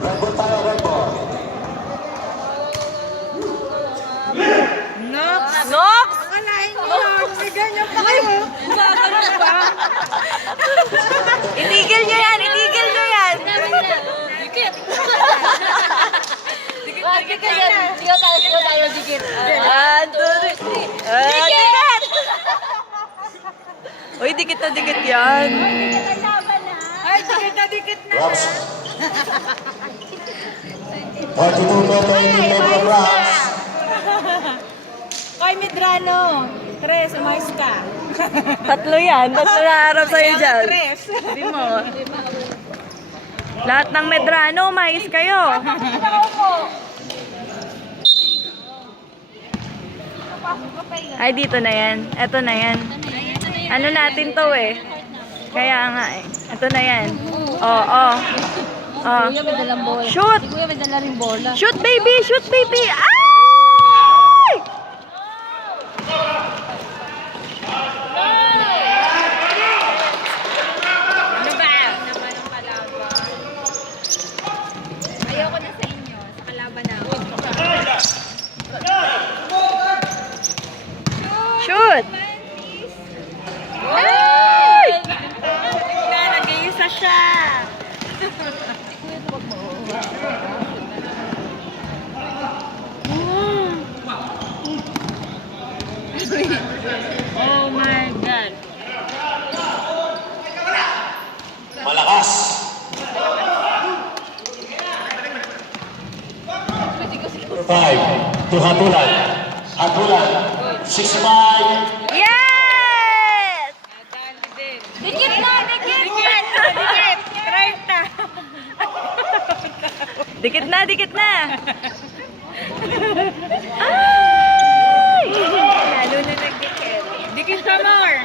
Red ball tayo, red ball. Nox! Nox! Akalain niyo lang, may ganyan pa kayo. Gagano pa. Itigil nyo yan! Itigil nyo yan! Dikit. Dikit yan! Sigaw tayo, dikit. Dikit! Uy, dikit na dikit yan. Ay, dikit na dikit na. Rams. 42 meter in favor of Rams. Koy Medrano. Tres, umayos ka. Tatlo yan. Tatlo na harap sa'yo dyan. Tres. Hindi mo. Lahat ng Medrano, mais kayo. Ay, dito na yan. Eto na yan. Ano natin to eh. Kaya nga eh. Ito na yan. Oo. Kuya, may dalang bola. Shoot! Si Kuya, may dala rin bola. Shoot baby! Shoot baby! Ay! Ano ba? Naman ang kalaban. Ayoko na sa inyo. Sa kalaban na ako. Shoot! Ay! Nag-iisa siya. Oh my God. Malakas. 5 to Hatulan. Hatulan. 65. Yes! Dikit na, dikit! Dikit! Dikit! 30! Dikit na, dikit na! Ay! Lalo na nagdikit. Dikit ka more!